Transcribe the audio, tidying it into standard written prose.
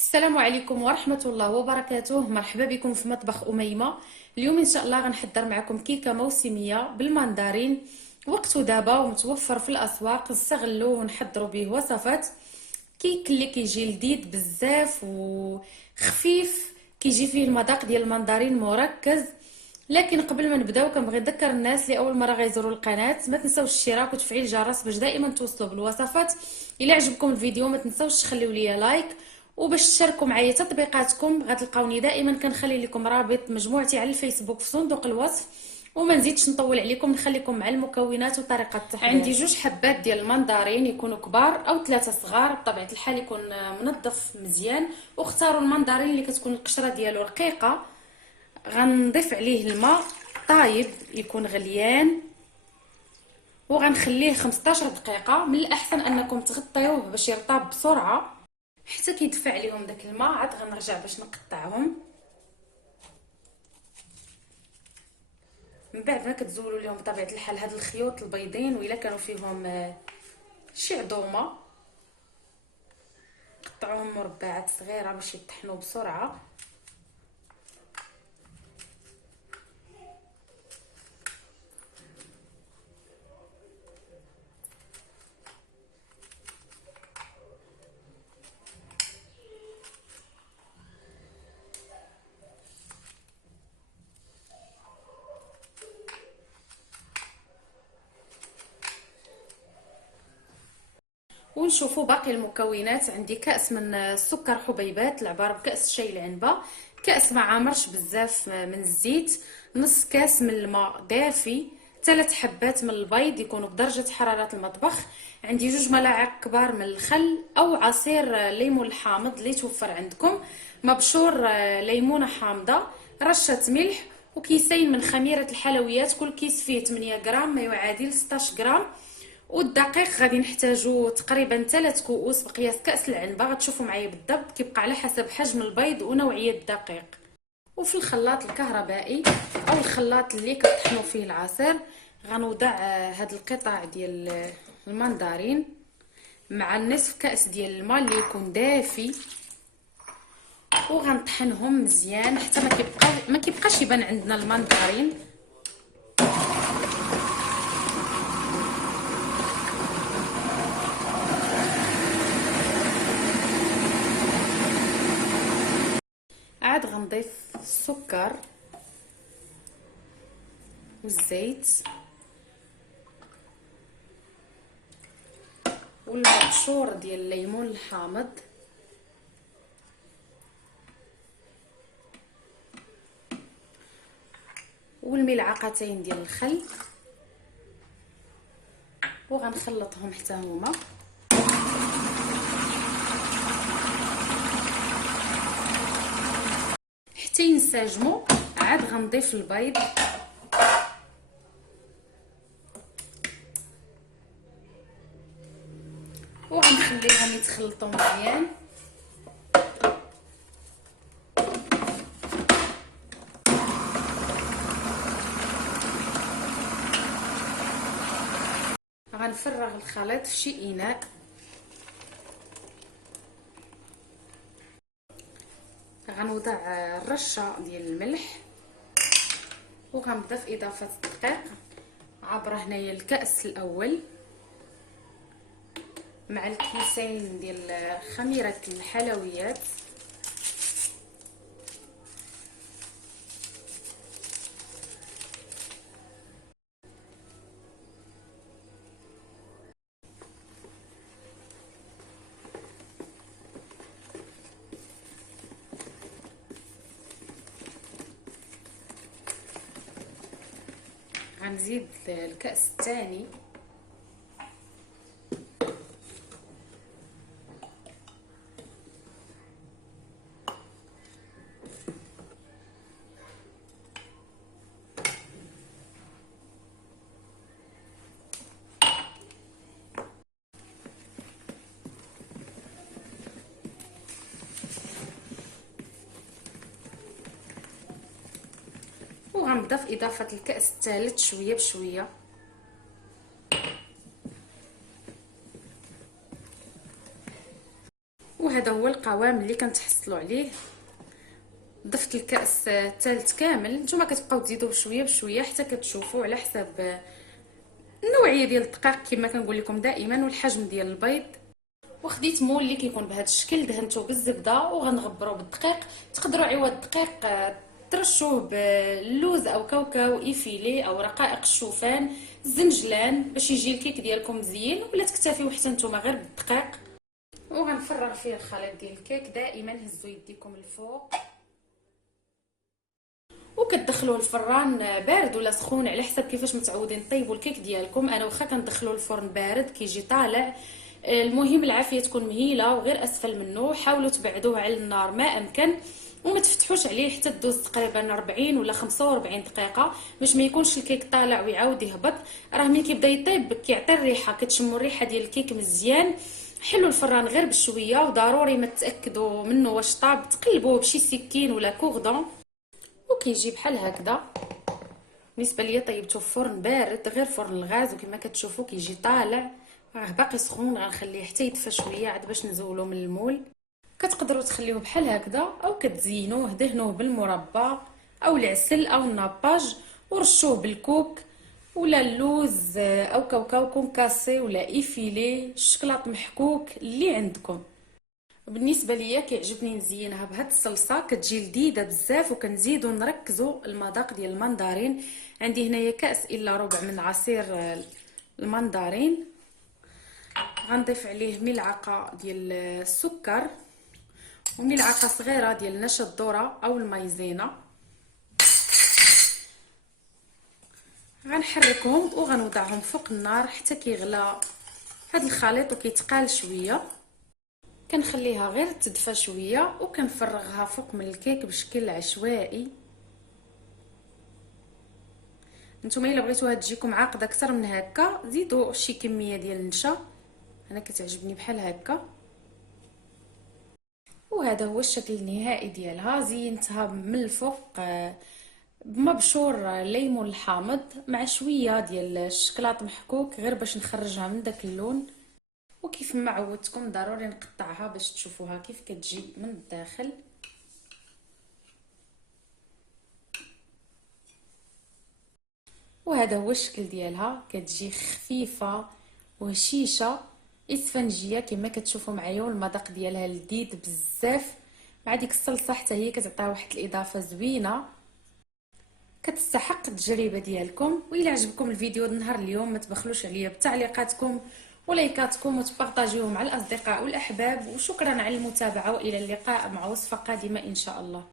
السلام عليكم ورحمة الله وبركاته. مرحبا بكم في مطبخ أميمة. اليوم إن شاء الله غنحضر معكم كيكة موسمية بالمندرين. وقته دابا ومتوفر في الأسواق، نستغلوه ونحضروا به وصفات. كيك اللي كيجي لذيذ بزاف وخفيف، كيجي فيه المذاق ديال المندرين مركز. لكن قبل ما نبداو كنبغي نذكر الناس اللي اول مره غيزوروا القناه ما تنساوش الاشتراك وتفعيل الجرس باش دائما توصلوا بالوصفات. الا عجبكم الفيديو ما تنساوش تخليو ليا لايك، وباش تشاركوا معايا تطبيقاتكم غتلقاوني دائما كنخلي لكم رابط مجموعتي على الفيسبوك في صندوق الوصف. وما نزيدش نطول عليكم، نخليكم مع المكونات وطريقه التحضير. عندي جوج حبات ديال المندرين، يكونوا كبار او ثلاثه صغار بطبيعه الحال، يكون منظف مزيان. واختاروا المندرين اللي كتكون القشره ديالو رقيقه. غنضيف عليه الماء طايب يكون غليان، وغنخليه 15 دقيقه. من الاحسن انكم تغطيوه باش يرطب بسرعه حتى كيدفع عليهم داك الماء. عاد غنرجع باش نقطعهم. من بعد ما كتزولوا لهم بطبيعه الحال هاد الخيوط البيضين، وإلا كانوا فيهم شي عظومه قطعوهم مربعات صغيره باش يطحنوا بسرعه. ونشوفوا باقي المكونات. عندي كأس من السكر حبيبات العبارة بكأس شاي العنبة، كأس ما عامرش بزاف من الزيت، نص كاس من الماء دافي، 3 حبات من البيض يكونوا بدرجة حرارة المطبخ. عندي 2 ملاعق كبار من الخل او عصير ليمون الحامض اللي توفر عندكم، مبشور ليمونة حامضة، رشة ملح، وكيسين من خميرة الحلويات. كل كيس فيه 8 غرام ما يعادل 16 غرام. والدقيق غادي نحتاجو تقريبا 3 كؤوس بقياس كأس العنبة. غتشوفوا معايا بالضبط، كيبقى على حسب حجم البيض ونوعية الدقيق. وفي الخلاط الكهربائي او الخلاط اللي كطحنوا فيه العصير غنوضع هاد القطع ديال المندرين مع النصف كأس ديال الماء اللي يكون دافي، وغنطحنهم مزيان حتى ما كيبقاش يبان عندنا المندرين. عاد غنضيف السكر والزيت والمبشور ديال الليمون الحامض، والملعقتين ديال الخل، وغنخلطهم حتى هما. حتى ينسجموا. عاد غنضيف البيض وغنخليهم يتخلطوا مزيان. غنفرغ الخليط في شي اناء. غنوضع الرشه ديال الملح، وغنبدا في اضافه الدقيق عبر هنايا الكأس الاول مع الكيسين ديال خميره الحلويات. غنزيد الكأس الثاني، وغنبدا في اضافه الكأس الثالث شويه بشويه. وهذا هو القوام القوام اللي كنتحصلوا عليه. ضفت الكاس الثالث كامل. نتوما كتبقاو تزيدوا بشويه بشويه حتى كتشوفوا على حساب النوعيه ديال الدقيق كما كنقول لكم دائما والحجم ديال البيض. وخديت مول اللي كيكون بهذا الشكل، دهنته بالزبده وغنغبروا بالدقيق. تقدروا عوض الدقيق ترشوه باللوز او كاوكاو ايفيلي او رقائق الشوفان الزنجلان باش يجي الكيك ديالكم مزيان، ولا تكتفيو حتى نتوما غير بالدقيق. وغنفرغ فيه الخليط ديال الكيك. دائما هزوا يديكم الفوق وكتدخلوه الفران بارد ولا سخون على حسب كيفاش متعودين طيبوا الكيك ديالكم. انا واخا كندخلوه الفرن بارد كيجي طالع. المهم العافيه تكون مهيله وغير اسفل منه. حاولوا تبعدوه على النار ما امكن وما تفتحوش عليه حتى تدوز تقريبا 40 ولا 45 دقيقه باش ما يكونش الكيك طالع ويعاود يهبط. راه ملي كيبدا يطيب كيعطي الريحه، كتشموا الريحه ديال الكيك مزيان. حلوا الفران غير بشويه وضروري ما تاكدوا منه واش طاب، تقلبوه بشي سكين ولا كوردون وكيجي بحال هكذا. بالنسبه ليا طيبته في فرن بارد غير فرن الغاز، وكما كتشوفوا كيجي طالع. راه باقي سخون، غنخليه حتى يدفى شويه عاد باش نزولو من المول. كتقدروا تخليوه بحال هكذا او كتزينوه دهنوه بالمربى او العسل او الناباج ورشوه بالكوك ولا اللوز او كاوكاو كونكاسي ولا ايفيلي الشكلاط محكوك اللي عندكم. بالنسبه ليا كيعجبني نزينها بهاد الصلصه، كتجي لذيذه بزاف. وكنزيدو نركزوا المذاق ديال المندرين. عندي هنايا كاس الا ربع من عصير المندرين. غنضيف عليه ملعقه ديال السكر وملعقه صغيره ديال نشا الذره او المايزينا. غنحركهم وغنوضعهم فوق النار حتى كيغلى هاد الخليط وكيتقال شويه. كنخليها غير تدفى شويه وكنفرغها فوق من الكيك بشكل عشوائي. نتوما الا بغيتوها تجيكم عاقده اكثر من هكا زيدوا شي كميه ديال النشا. انا كتعجبني بحال هكا. وهذا هو الشكل النهائي ديالها. زينتها من الفوق بمبشور ليمون الحامض مع شويه ديال الشكلاط محكوك غير باش نخرجها من داك اللون. وكيف ما عودتكم ضروري نقطعها باش تشوفوها كيف كتجي من الداخل. وهذا هو الشكل ديالها. كتجي خفيفه وهشيشه اسفنجيه كما كتشوفوا معايا، والمذاق ديالها لذيذ بزاف مع ديك الصلصه حتى هي كتعطيها واحد الاضافه زوينه. كتستحق التجربه ديالكم. والى عجبكم الفيديو نهار اليوم ما تبخلوش عليا بتعليقاتكم ولايكاتكم وتبارطاجيوه مع الاصدقاء والاحباب. وشكرا على المتابعه والى اللقاء مع وصفه قادمه ان شاء الله.